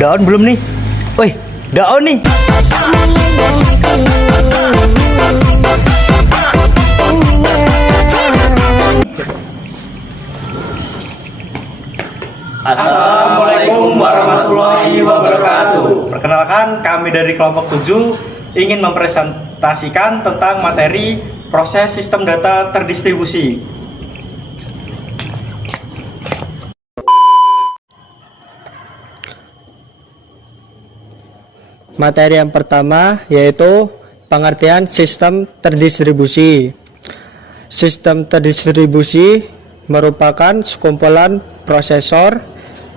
Daun belum nih? Wih, daun nih. Assalamualaikum warahmatullahi wabarakatuh. Perkenalkan, kami dari kelompok 7 ingin mempresentasikan tentang materi proses sistem data terdistribusi. Materi yang pertama yaitu pengertian sistem terdistribusi. Sistem terdistribusi merupakan sekumpulan prosesor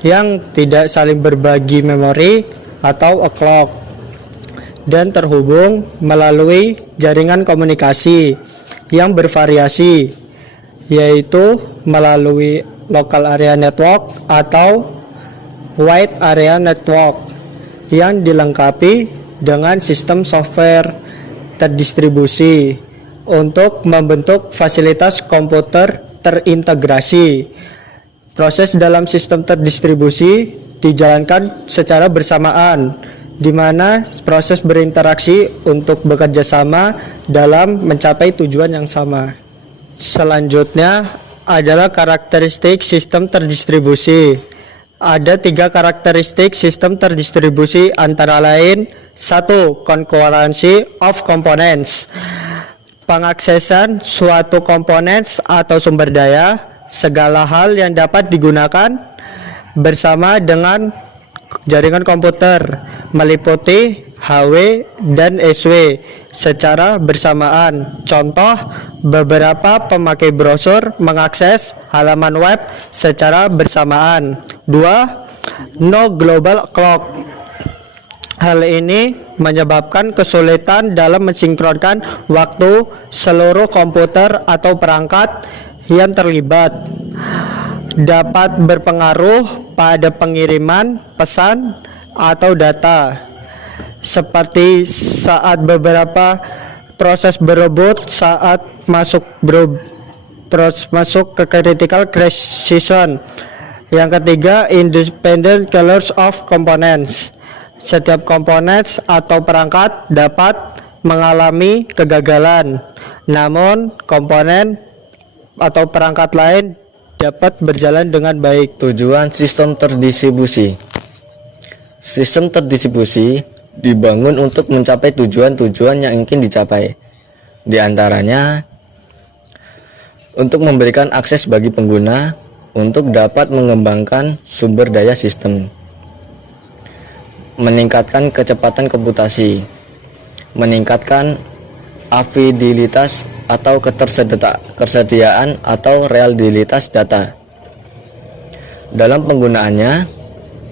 yang tidak saling berbagi memori atau clock dan terhubung melalui jaringan komunikasi yang bervariasi, yaitu melalui local area network atau wide area network yang dilengkapi dengan sistem software terdistribusi untuk membentuk fasilitas komputer terintegrasi. Proses dalam sistem terdistribusi dijalankan secara bersamaan, di mana proses berinteraksi untuk bekerja sama dalam mencapai tujuan yang sama. Selanjutnya adalah karakteristik sistem terdistribusi. Ada 3 karakteristik sistem terdistribusi, antara lain: 1. Concurrency of components, pengaksesan suatu komponen atau sumber daya, segala hal yang dapat digunakan bersama dengan jaringan komputer meliputi HW dan SW secara bersamaan. Contoh, beberapa pemakai browser mengakses halaman web secara bersamaan. 2. No global clock. Hal ini menyebabkan kesulitan dalam mensinkronkan waktu seluruh komputer atau perangkat yang terlibat, dapat berpengaruh pada pengiriman pesan atau data, seperti saat beberapa proses berebut saat masuk ke critical precision. Yang ketiga, independent colors of components. Setiap komponen atau perangkat dapat mengalami kegagalan, namun komponen atau perangkat lain dapat berjalan dengan baik. Tujuan sistem terdistribusi. Sistem terdistribusi dibangun untuk mencapai tujuan-tujuan yang ingin dicapai. Di antaranya, untuk memberikan akses bagi pengguna untuk dapat mengembangkan sumber daya sistem, meningkatkan kecepatan komputasi, meningkatkan availabilitas atau ketersediaan atau reliabilitas data. Dalam penggunaannya,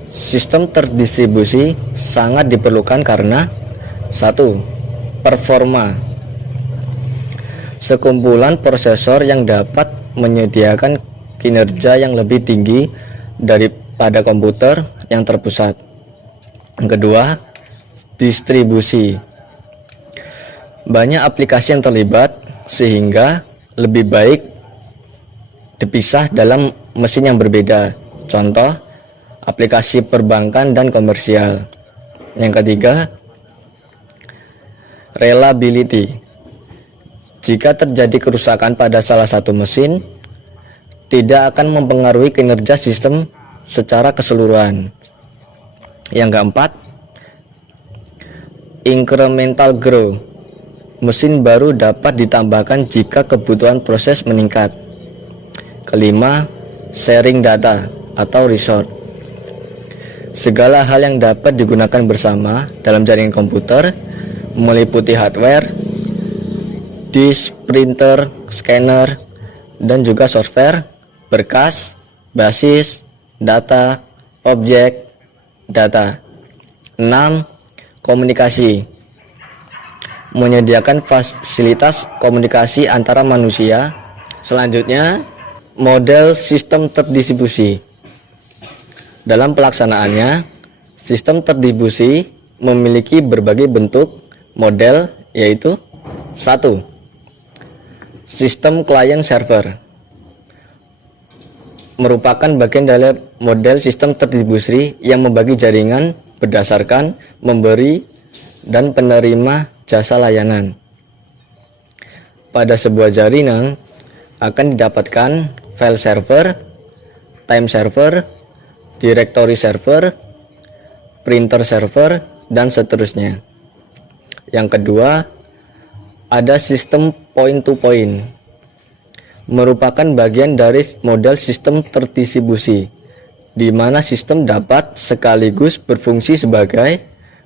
sistem terdistribusi sangat diperlukan karena: 1. Performa. Sekumpulan prosesor yang dapat menyediakan kinerja yang lebih tinggi daripada komputer yang terpusat. Yang kedua, distribusi. Banyak aplikasi yang terlibat sehingga lebih baik dipisah dalam mesin yang berbeda. Contoh, aplikasi perbankan dan komersial. Yang ketiga, reliability. Jika terjadi kerusakan pada salah satu mesin, tidak akan mempengaruhi kinerja sistem secara keseluruhan. Yang keempat, incremental growth. Mesin baru dapat ditambahkan jika kebutuhan proses meningkat. Kelima, sharing data atau resource. Segala hal yang dapat digunakan bersama dalam jaringan komputer meliputi hardware, disk, printer, scanner, dan juga software, berkas, basis, data, objek, data. 6. Komunikasi. Menyediakan fasilitas komunikasi antara manusia. Selanjutnya, model sistem terdistribusi. Dalam pelaksanaannya, sistem terdistribusi memiliki berbagai bentuk model, yaitu: 1. Sistem client server. merupakan bagian dari model sistem terdistribusi yang membagi jaringan berdasarkan memberi dan penerima jasa layanan. Pada sebuah jaringan akan didapatkan file server, time server, directory server, printer server, dan seterusnya. Yang kedua, ada sistem point-to-point, merupakan bagian dari model sistem terdistribusi, di mana sistem dapat sekaligus berfungsi sebagai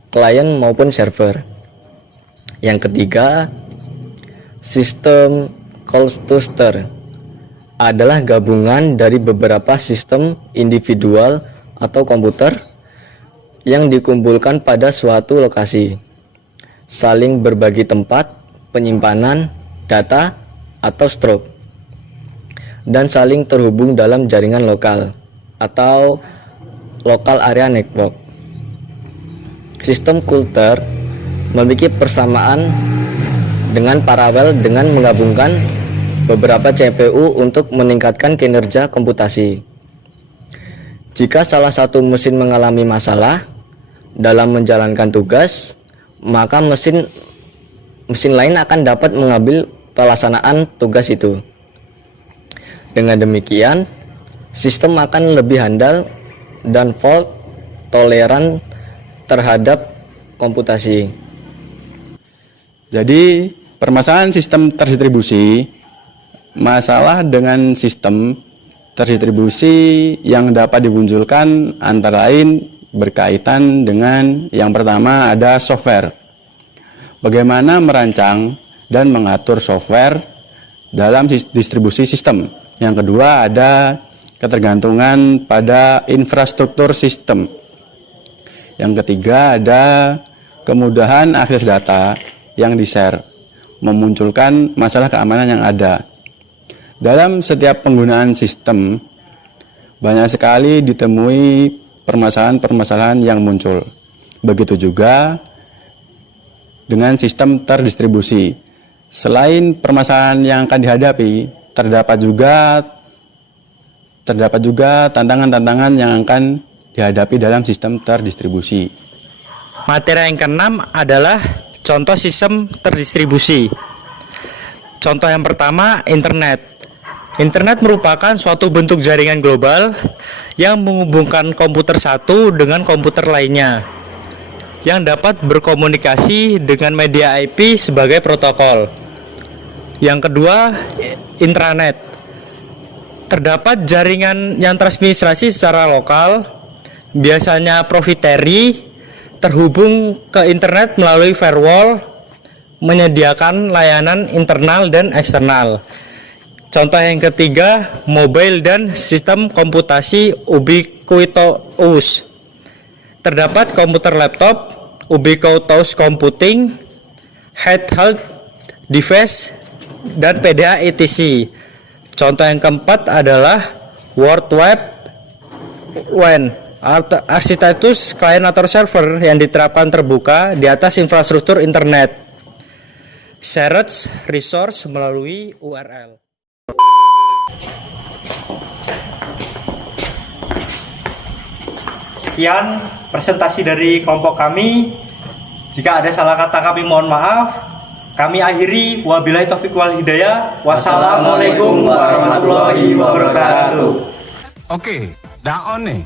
klien maupun server. Yang ketiga, sistem cluster adalah gabungan dari beberapa sistem individual atau komputer yang dikumpulkan pada suatu lokasi, saling berbagi tempat penyimpanan data atau stroke, dan saling terhubung dalam jaringan lokal atau local area network. Sistem cluster memiliki persamaan dengan paralel dengan menggabungkan beberapa CPU untuk meningkatkan kinerja komputasi. Jika salah satu mesin mengalami masalah dalam menjalankan tugas, maka mesin lain akan dapat mengambil pelaksanaan tugas itu. Dengan demikian, sistem akan lebih handal dan fault toleran terhadap komputasi. Jadi, permasalahan sistem terdistribusi, masalah dengan sistem terdistribusi yang dapat dimunculkan antara lain berkaitan dengan yang pertama ada software. Bagaimana merancang dan mengatur software dalam distribusi sistem. Yang kedua ada ketergantungan pada infrastruktur sistem. Yang ketiga ada kemudahan akses data yang di-share, memunculkan masalah keamanan yang ada. Dalam setiap penggunaan sistem, banyak sekali ditemui permasalahan-permasalahan yang muncul. Begitu juga dengan sistem terdistribusi. Selain permasalahan yang akan dihadapi, terdapat juga tantangan-tantangan yang akan dihadapi dalam sistem terdistribusi. Materi yang keenam adalah contoh sistem terdistribusi. Contoh yang pertama, internet. Internet merupakan suatu bentuk jaringan global yang menghubungkan komputer satu dengan komputer lainnya, yang dapat berkomunikasi dengan media IP sebagai protokol. Yang kedua, intranet. Terdapat jaringan yang transmigrasi secara lokal, biasanya proprietary, terhubung ke internet melalui firewall, menyediakan layanan internal dan eksternal. Contoh yang ketiga, mobile dan sistem komputasi ubiquitous. Terdapat komputer laptop, ubiquitous computing, handheld device, dan PDA etc. Contoh yang keempat adalah World Wide Web, arsitektur client atau server yang diterapkan terbuka di atas infrastruktur internet. Shared resource melalui URL. Sekian presentasi dari kelompok kami. Jika ada salah kata kami mohon maaf. Kami akhiri, wabillahi taufiq wal hidayah. Wassalamualaikum warahmatullahi wabarakatuh. Oke, dah on nih.